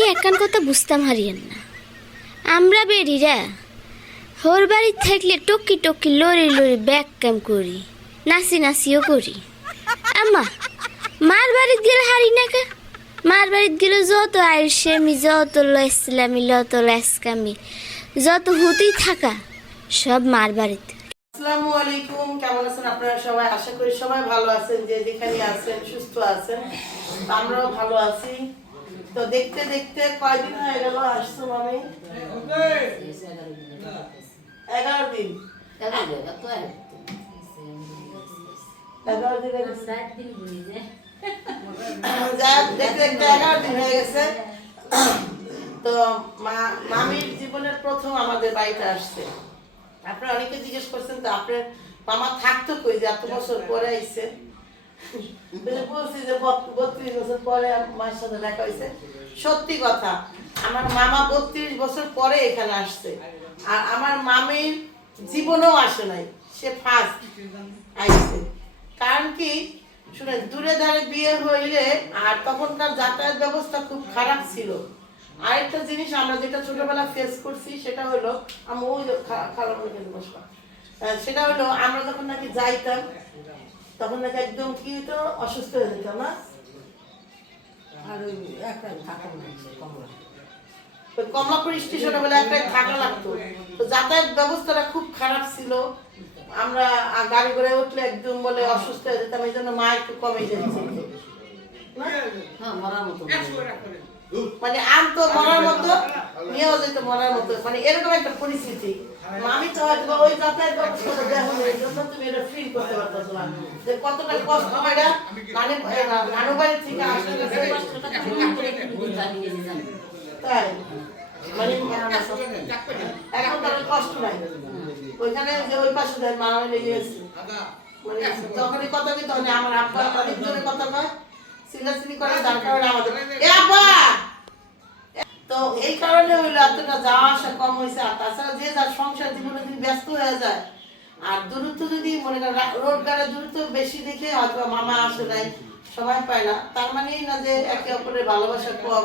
মাই একান কথা বুঝতাম হারিয়েন না। আমরা বেরিরা হোর বাড়ি থাকলে টকি টকি লড়ি লড়ি ব্যাক ক্যাম করি, নাচি নাচিও করি। আম্মা, মার বাড়িতে গেলে হারি না কে? মার বাড়িতে গেলে যত আইসেমি যত লইসলামি যত লেসকামি যত হতেই থাকা, সব মার বাড়িতে। আসসালামু আলাইকুম, কেমন আছেন আপনারা সবাই? আশা করি সবাই ভালো আছেন, যে যেখানে আছেন, সুস্থ আছেন, আমরাও ভালো আছি। তো দেখতে দেখতে কয়দিন হয়ে গেল আসছো আমি এগারো দিন। এগারো দিন। এগারো দিন হয়ে গেছে। তো মামির জীবনের প্রথম আমাদের বাড়িতে আসছে। আপনারা অনেকে জিজ্ঞেস করছেন, তো আপনার মামা থাকতো কই যে এত বছর পরে বলে বলছি যে বত্রিশ বছর পরে মার সাথে দেখা হয়েছে। সত্যি কথা, আমার মামা বত্রিশ বছর পরে এখানে আসছে। আর আমার মামির জীবনেও আসে নাই, সে ফার্স্ট আইছে। কারণ কি, শুনে, দূরে ধারে বিয়ে হইলে আর তখনকার যাতায়াত ব্যবস্থা খুব খারাপ ছিল। আরেকটা জিনিস আমরা যেটা ছোটবেলা ফেস করছি, সেটা হলো আমি ওই খারাপ সেটা হলো, আমরা যখন নাকি যাইতাম তখন নাকি একদম কি তো অসুস্থ হয়ে যেতাম না? আর ওই একটা থাকা লাগছে কমলা। কমলাপুর স্টেশনে বলে একটা থাকা লাগতো। তো যাতায়াত ব্যবস্থাটা খুব খারাপ ছিল। আমরা গাড়ি করে উঠলে একদম বলে অসুস্থ হয়ে যেতাম এই জন্য মা একটু কমে যাচ্ছে? হ্যাঁ মরার মতো মানে আনতো মরার মতো নিয়েও যেত মরার মতো। মানে এরকম একটা পরিস্থিতি। আমি ওই যাতায়াত ব্যবস্থাটা দেখো না, এই জন্য তুমি এটা ফিল করতে পারতেছো না। যে কতটা কষ্ট হয় মানে নানু বাড়ি থেকে আসতে তাই? মানে এখন তার কষ্ট নাই। ওইখানে যে ওই পাশে দেয় মা লেগে গেছে মানে যখনই কথা কি তখন আমার আব্বা অনেক জোরে কথা কয়। সিলাসিলি করে যার কারণে আমাদের এ আব্বা! তো এই কারণে হইল এতটা যাওয়া আসা কম হয়েছে আর তাছাড়া যে যার সংসার জীবনে যদি ব্যস্ত হয়ে যায়, আর দূরত্ব যদি মনে করেন রোজগারের দূরত্ব বেশি দেখে হয়তো মামা আসে নাই সবাই পায় না, তার মানেই না যে একে অপরের ভালোবাসা কম,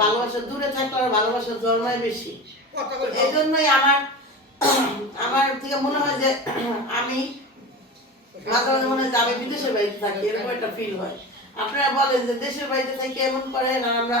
ভালোবাসা দূরে থাকলে আর ভালোবাসা জন্মায় বেশি। এই জন্যই আমার আমার থেকে মনে হয় যে আমি মাঝে মাঝে মনে হয় যে আমি বিদেশের বাড়িতে থাকি, এরকম একটা ফিল হয়। আপনারা বলেন যে দেশের বাড়িতে থাকি এমন করেন, আর আমরা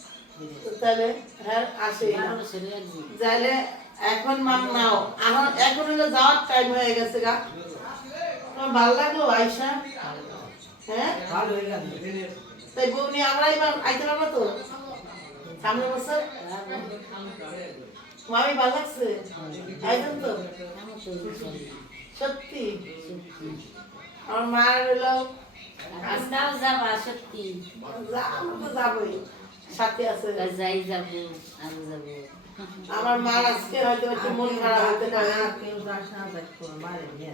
তাহলে হ্যাঁ আসে তাহলে এখন মান নাও। এখন এখন হলো যাওয়ার টাইম হয়ে গেছে গা। তোমার ভালো লাগল আয়সা হ্যাঁ? ভালো হয়ে গেল তাই বউ নিয়ে আমরা এবার আইতে পারব তো? সামনে বছর? মামি ভালো লাগছে। আইতেন তো? সত্যি? আমার মা হলো আমরাও যাবা সত্যি। যা আমরা তো যাবোই। সাথে আছে। যাই যাব আমি যাব। আমার মা আজকে হয়তো একটু মন খারাপ হতে পারে। কেউ যাস না মারে নিয়ে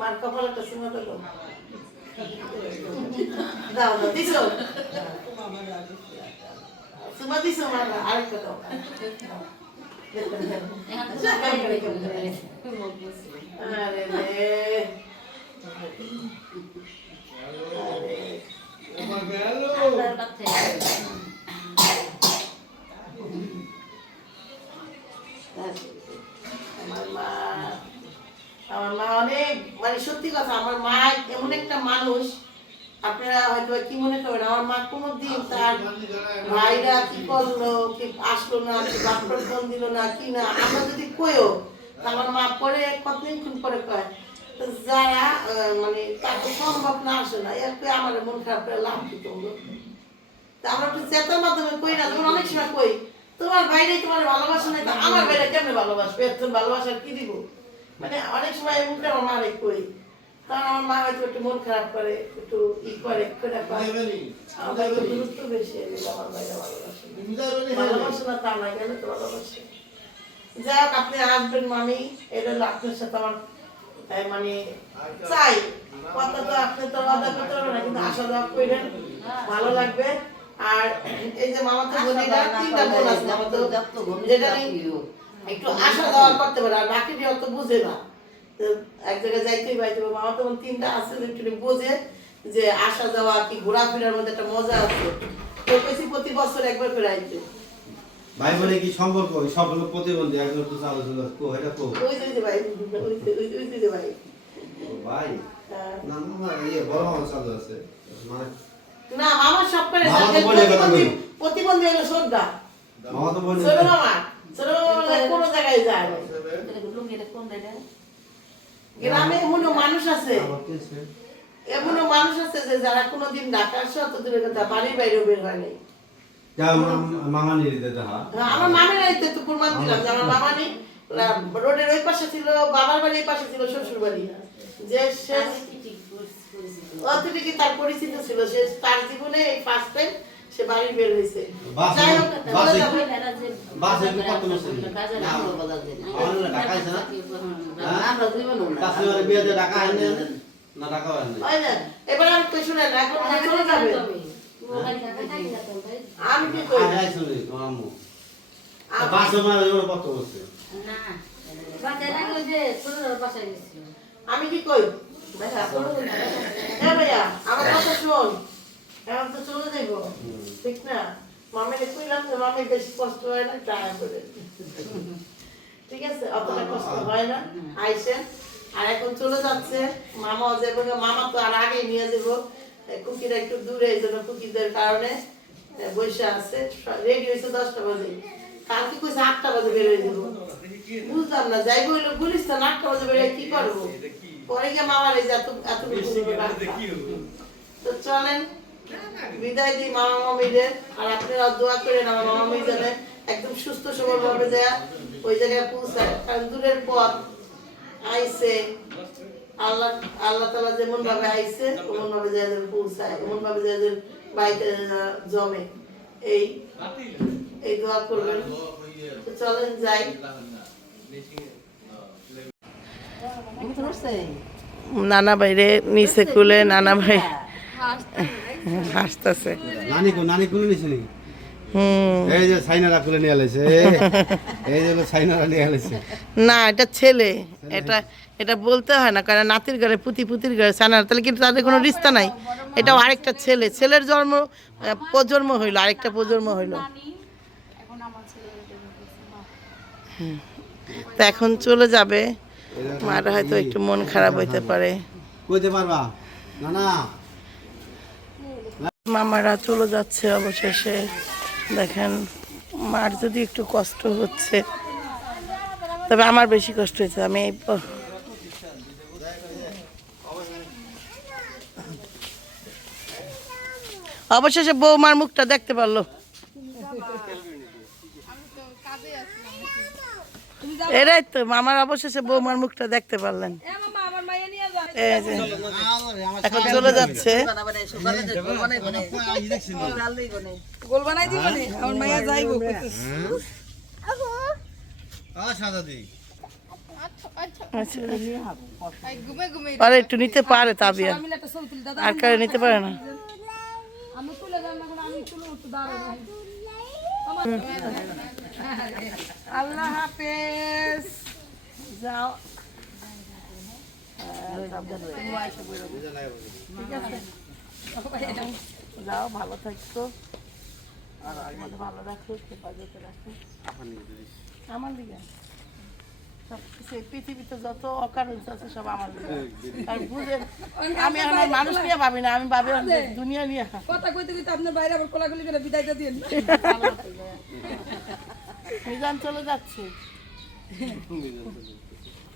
মার কপাল একটা সিমা দিল দাও দাও দিছো? সিমা দিছো মার আরেকটা দাও। তো আরে রে। আরে আমার মা অনেক মানে আমার মা এমন একটা মানুষ, আপনারা হয়তো কি মনে করবেন, আমার মা কোনোদিন তার ভাইরা কি করল, কি আসলো না, কি বাপর ফোন দিল না, কি না, আমরা যদি কইও আমার মা পরে কতদিন করে কয় যারা মানে তাকে সম্ভব না আসে না। এর কই আমার মন খারাপ করে লাভ কি তোমরা তা আমরা একটু চেতার মাধ্যমে কই না যেমন অনেক সময় কই তোমার ভাইরে তোমার ভালোবাসা নাই তা আমার ভাইরা কেমনে ভালোবাসবে? এত ভালোবাসার কি দিব? মানে অনেক সময় এমনটা আমার মারে কই। কারণ আমার মা হয়তো একটু মন খারাপ করে একটু ই করে করে। আমার গুরুত্ব বেশি আমার ভাইরা ভালোবাসে। ভালোবাসে না তা না গেলে তো ভালোবাসে? যাই হোক আপনি আসবেন মামি এটা আপনার সাথে আমার মানে চাই। কথা তো আপনি তো আদা করতে পারবেন না কিন্তু আশা দেওয়া করেন ভালো লাগবে। আর এই যে মামা তো বোনেরা তিনটা বোন আছে মামা তো যেটা নেই একটু আশা দেওয়া করতে পারে আর বাকি অত বুঝে না। এক জায়গায় যাইতেই পাইতে পারব আমার তো তিনটা আছে একটু বোঝে যে আসা যাওয়া কি ঘোরাফেরার মধ্যে একটা মজা আছে। তো বেশি প্রতি বছর একবার করে আইতে। ভাই বোনে কি সম্পর্ক? ওই সম্পর্ক প্রতিবন্ধী একজন একটু আলোচনা কো এটা কো ওই ভাই ওই ভাই। ভাই। হ্যাঁ। না না না ইয়ে বড় মামা চালু আছে। মানে না মামা সব করে তো বলে প্রতিবন্ধী প্রতিবন্ধী হলো শ্রদ্ধা মামা তো ছোট মামা ছোট মামা বলে জায়গায় যায় কোন গ্রামে এমনও মানুষ আছে। এমনও মানুষ আছে যে যারা কোনোদিন আসে অত দূরের কথা বাড়ির বাইরেও বের হয় নাই। মামা নিয়ে দিতে হা হ্যাঁ, আমার মামের বাড়িতে তো প্রমাণ দিলাম যে আমার মামা নেই রা- রোডের ওই পাশে ছিল বাবার বাড়ির এই পাশে ছিল শ্বশুর বাড়ি যে সে অতটুকু তার পরিচিত ছিল সে তার জীবনে এই ফার্স্ট টাইম সে বাড়ি বের হয়েছে বাসে- যাই হোক, বাসে- চলে যাব। বাসে কি কত মাস হলো? আমরা দুই বোন না কাছে ওর বিয়েতে টাকা আনে না টাকা আনে ওই না, এবার আর তো শুনেন এখন চলে যাবে আমি কি করি? আয় আয় শুনি মামু আমি- বাসে ওর কত বসে না লাগল যে ছোট গেছিল। আমি কি কই? হ্যাঁ ভাইয়া আমার কথা শোন। এখন তো চলে যাইব ঠিক না? মামিকে কইলাম যে মামি বেশি কষ্ট হয় না করে। ঠিক আছে অতটা কষ্ট হয় না। আইসেন আর এখন চলে যাচ্ছে। মামা যাব মামা তো আর আগে নিয়ে যাব কুকিরা একটু দূরে এই জন্য কুকিদের কারণে বসে আছে রেডি হয়েছে দশটা বাজে। কালকে কইছে আটটা বাজে বেরোয় বুঝলাম না হইল গুলিস্তান আটটা বাজে বেরোয় কি করব? পরে গিয়ে মামার এই যে এত এত তো চলেন বিদায় দিই মামা মামিদের আর আপনারা দোয়া করেন আমার মামা মামি যেন একদম সুস্থ সবল ভাবে যায় ওই জায়গায় পৌঁছায়। কারণ দূরের পথ আইসে আল্লাহ আল্লাহ তালা যেমন ভাবে আইসে ওমন ভাবে যায় পৌঁছায় ওমন ভাবে যায় বাড়িতে জমে। এই এই দোয়া করবেন। চলেন যাই। নানা বাইরে নিচে কুলে নানা ভাই হাসতেছে। নানি কো নানি কুলে নিছে নাকি? এই যে সাইনারা খুলে নিয়ে আলেছে এই যে সাইনারা নিয়ে আলেছে। না এটা ছেলে এটা এটা বলতে হয় না কারণ নাতির ঘরে পুতি পুতির ঘরে সানার তাহলে কিন্তু তাদের কোনো রিস্তা নাই। এটাও আরেকটা ছেলে ছেলের জন্ম প্রজন্ম হইল আরেকটা প্রজন্ম হইল। তা এখন চলে যাবে মার হয়তো একটু মন খারাপ হইতে পারে। কইতে পারবা? না না মামারা চলে যাচ্ছে অবশেষে। দেখেন, মার যদি একটু কষ্ট হচ্ছে, তবে আমার বেশি কষ্ট হয়েছে। আমি এই অবশেষে বৌমার মুখটা দেখতে পারল। এরাই তো, মামার অবশেষে বৌমার মুখটা দেখতে পারলেন। এখন চলে যাচ্ছে। গোল বানাই দিব আমার যাইবো সাদাদি আচ্ছা। আরে একটু নিতে পারে তাবিয়া। আর কারে নিতে পারে না। আল্লাহ হাফেজ। যাও। যাও ভালো থাকতো আর আমাদের ভালো রাখো হেফাজতে রাখো। আমার দিকে? সব কিছু পৃথিবীতে যত অকারণ আছে সব আমার দিকে। আর বুঝেন আমি এখন মানুষ নিয়ে ভাবি না আমি ভাবি দুনিয়া নিয়ে। কথা কইতে কইতে আপনার বাইরে আবার কোলাগুলি করে বিদায়টা দিন মিজান চলে যাচ্ছে।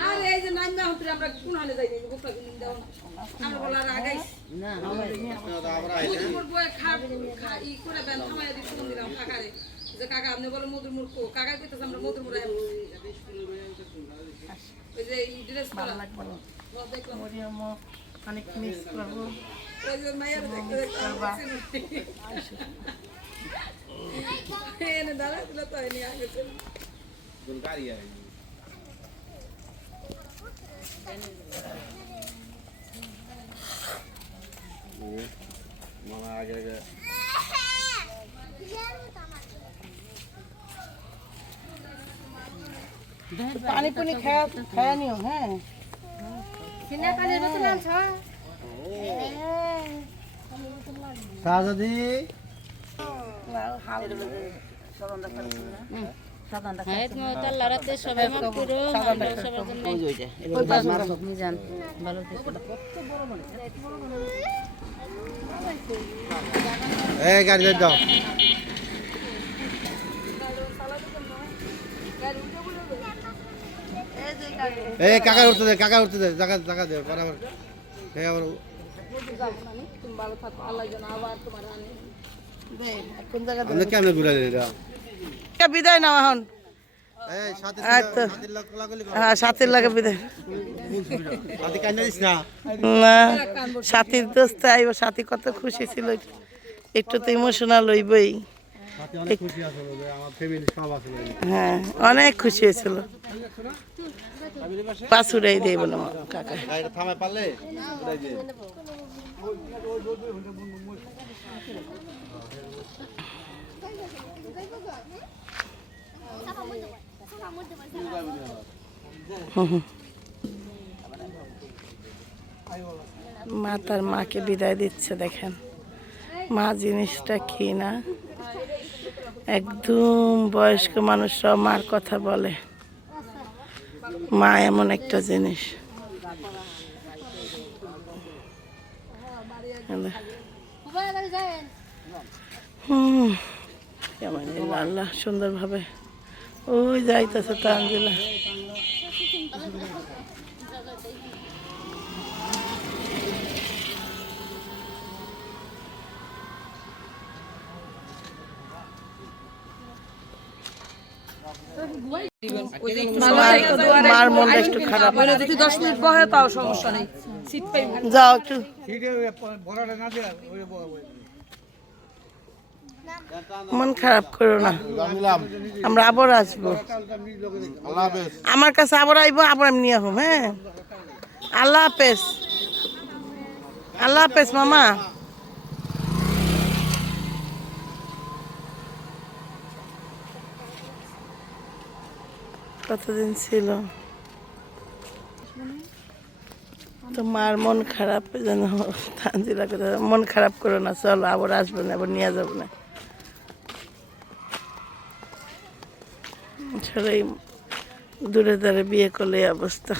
আর এই যে নাম না হতে আমরা কোন হালে যাই গোপটা গুলি দাও আমরা বলার আগে আবার আইলে মোর খা খা ই করে বেন দিতে ফোন দিলাম কাকারে যে কাকা আপনি বলে মধুর মুর কো কাকা কইতেছে আমরা মধুর মুর ওই যে ই ড্রেস পরা দেখলাম অনেক মিস করব ওই যে মায়ের দেখতে দেখতে এনে দাঁড়া দিল তো এনে আগে কোন গাড়ি আই মামা আগে আগে পানি পুনি খায়া খায়া নিও হ্যাঁ এই কাকা উঠতে দে কাকা উঠতে দে জায়গা জায়গা দে বরাবর এই আবার দে কোন জায়গা আমরা কেমনে ঘুরে এটা বিদায় নাও এখন? এই সাথে এই তো। সাথে লোক কোলাকুলি কর। হ্যাঁ সাথীর লাগে বিদায়। না? না সাথীর দোস্ত আইব সাথী কত খুশি ছিল। একটু তো ইমোশনাল হইবই। অনেক খুশি আছে যে আমার ফ্যামিলি সব আছে হ্যাঁ অনেক খুশি হয়েছিল। পাশুরাই দেই বলে আমার কাকা। থামায় পারলে উড়াই দিয়ে মা তার মাকে বিদায় দিচ্ছে, দেখেন। মা জিনিসটা কি না? একদম বয়স্ক মানুষরাও মার কথা বলে। মা এমন একটা জিনিস। হুম। কেমন আল্লাহ সুন্দরভাবে। ওই যাইতেছে তানজিলা। মার মনটা একটু খারাপ। যদি দশ মিনিট বহে তাও সমস্যা নেই। যাও একটু। মন খারাপ করো না। আমরা আবার আসব। আমার কাছে আবার আইবো, আবার আমি নিয়ে আসব হ্যাঁ? আল্লাহ হাফেজ। আল্লাহ হাফেজ, মামা। কতদিন ছিল? তো মার মন খারাপ, যেন মন খারাপ করো না, চলো, আবার আসব না, আবার নিয়ে যাব না। এই দূরে দূরে বিয়ে করলে অবস্থা।